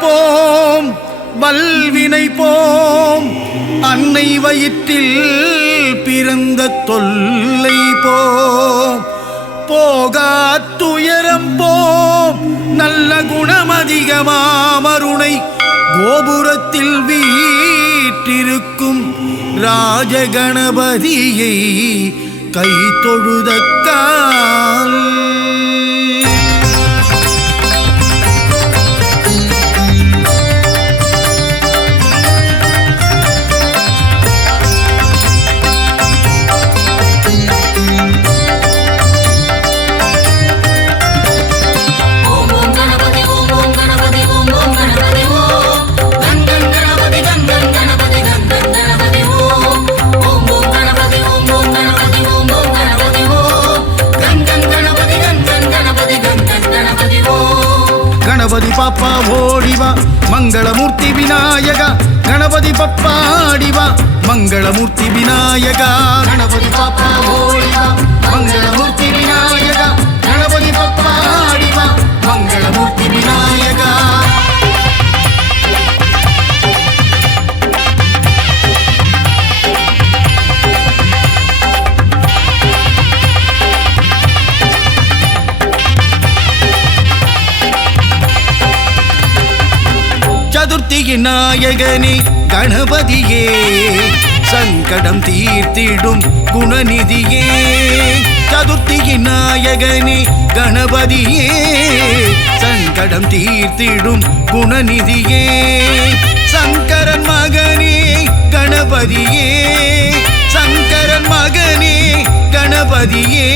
போம் வல்வினை போம் அன்னை வயிற்றில் பிறந்த தொல்லை போம். போகா துயரம் போம் நல்ல குணமதிகமாமருணை கோபுரத்தில் வீற்றிருக்கும் ராஜகணபதியை கை தொழுத மங்களமூர்த்தி விநாயக கணபதி பப்பா ஆடிவா. மங்களமூர்த்தி விநாயக கணபதி பப்பா ஓடிவா. மங்களமூர்த்தி விநாயக கணபதி பப்பா ஆடிவா. மங்களமூர்த்தி விநாயகா. கணபதியே நாயகனே கணபதியே சங்கடம் தீர்த்திடும் குணநிதியே. சதுர்த்தியின் நாயகனே கணபதியே சங்கடம் தீர்த்திடும் குணநிதியே. சங்கரன் மகனே கணபதியே சங்கரன் மகனே கணபதியே.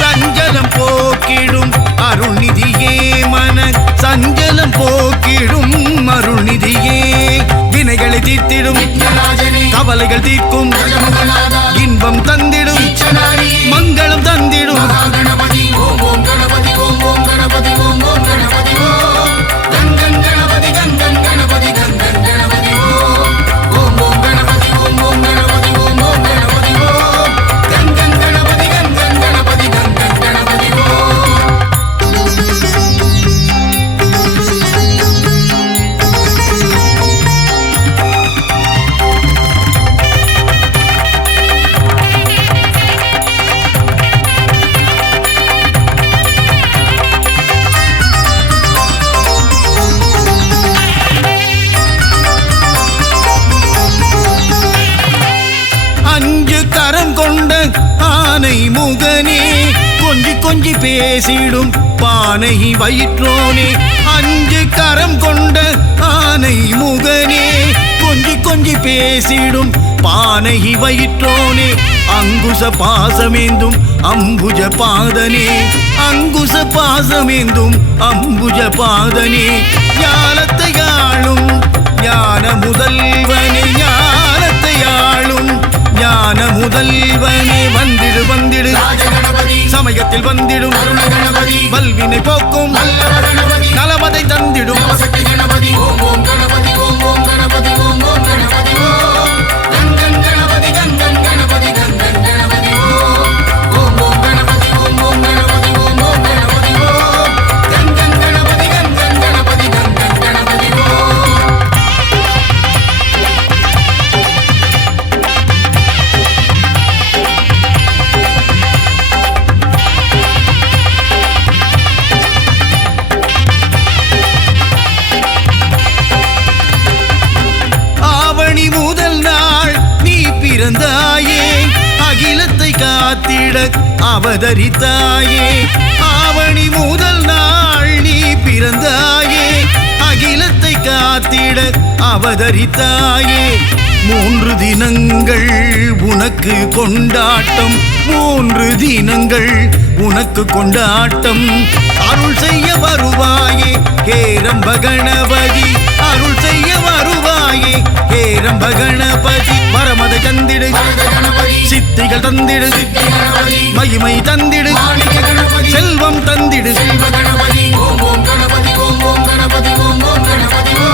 சஞ்சலம் போக்கிடும் அருள்நிதியே மன சஞ்சலம் போக்கிடும் தீர்த்திடும். கவலைகள் தீர்க்கும். இன்பம் தந்திடும். மங்களம் தந்திடும். மகாகணபதி ஓம் ஓம் கணபதி ஓம் ஓம் கணபதி ஓம் ஓம் ஆனை முகனே கொஞ்சி கொஞ்சி பேசிடும் பானை வயிற்றோனே அஞ்சு கரம் கொண்ட ஆனை முகனே கொஞ்சி கொஞ்சி பேசிடும் பானை வயிற்றோனே அங்குச பாசமேந்தும் அம்புஜ பாதனே அங்குச பாசமேந்தும் அம்புஜ பாதனே ஞானத்தை யாழும் ஞான முதல்வனே ஞானத்தை ஞான முதல்வனே வந்திடு வந்திடு. சமயத்தில் வந்திடும். அருண கணபதி வல்வினை போக்கும் வல்லவ கணபதி நலமதை தந்திடும் காத்திட அவதரித்தாயே. ஆவணி முதல் நாள் நீ பிறந்தாயே. அகிலத்தை காத்திட அவதரித்தாயே. மூன்று தினங்கள் உனக்கு கொண்டாட்டம். மூன்று தினங்கள் உனக்கு கொண்டாட்டம். அருள் செய்ய வருவாயே ஹேரம்ப கணபதி அருள் செய்ய வருவாயே ஹேரம்ப கணபதி வரத கணபதி. சித்திகள் தந்திடு. மகிமை தந்திடு. செல்வம் தந்திடு. கணபதி. ஓம் ஓம் கணபதி ஓம் ஓம் கணபதி ஓம் ஓம் கணபதி.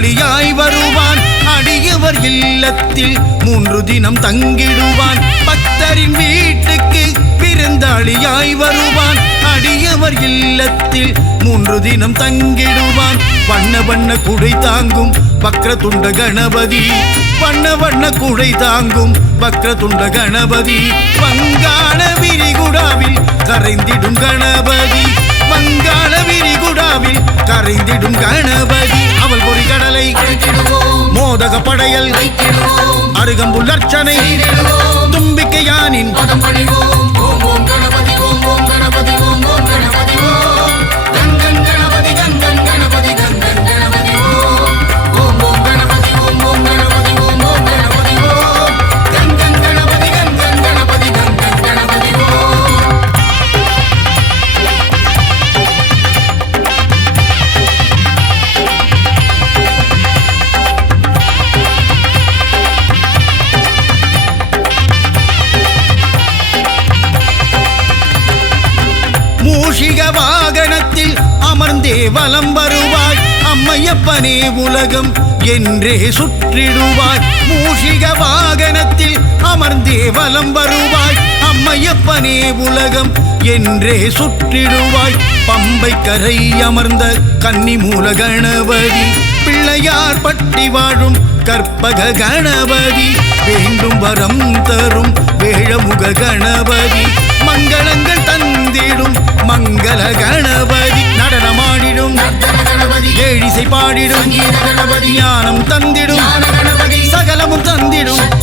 வழியாய் வருவான். அடியவர் இல்லத்தில் மூன்று தினம் தங்கிடுவான். பக்தரின் வீட்டுக்கு விருந்தாளியாய் வருவான். அடியவர் இல்லத்தில் மூன்று தினம் தங்கிடுவான். வண்ண வண்ண குடை தாங்கும் வக்ர துண்ட கணபதி. வண்ண வண்ண குடை தாங்கும் வக்ர துண்ட கணபதி. பங்கான விரிகுடாவில் கரைந்திடும் கணபதி. விரிகுடாவில் கரைந்திடும் கணபதி. அவள் பொறி கடலை மோதக படையல் அருகம்புல் அர்ச்சனை தும்பிக்கையானின் ஓம் ஓம் கணபதி ஓம் ஓம் கணபதி ஓம் ஓம் கணபதி ஓம். வலம் வருவாய். அம்மையப்பனே உலகம் என்றே சுற்றிடுவாய். மூஷிக வாகனத்தில் அமர்ந்தே வலம் வருவாய். அம்மையப்பனே உலகம் என்றே சுற்றிடுவாய். பம்பை கரை அமர்ந்த கன்னி மூல கணபதி. பிள்ளையார் பட்டி வாழும் கற்பக கணபதி. வேண்டும் வரம் தரும் வேழமுக கணபதி. மங்களங்கள் தந்திடும். மங்கள கணபதி நடனமாடிடும். ஏழிசை பாடிடும். ஞானம் தந்திடும். சகலமும் தந்திடும்.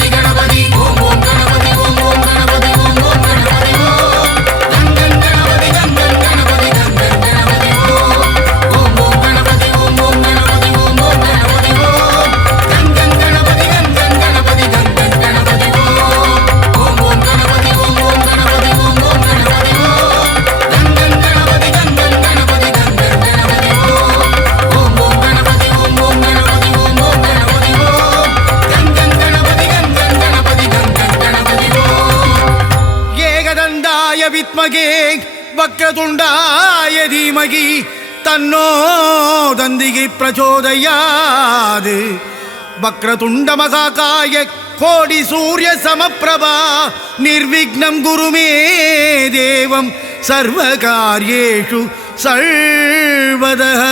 வக்ரதுண்டாய தீமகி தன்னோ தந்திகை பிரச்சோதையாது. வக்ரதுண்ட மகாகாய கோடி சூரிய சமப்பிரபா நிர்விக்னம் குருமே தேவம் சர்வகாரியேஷு சர்வதः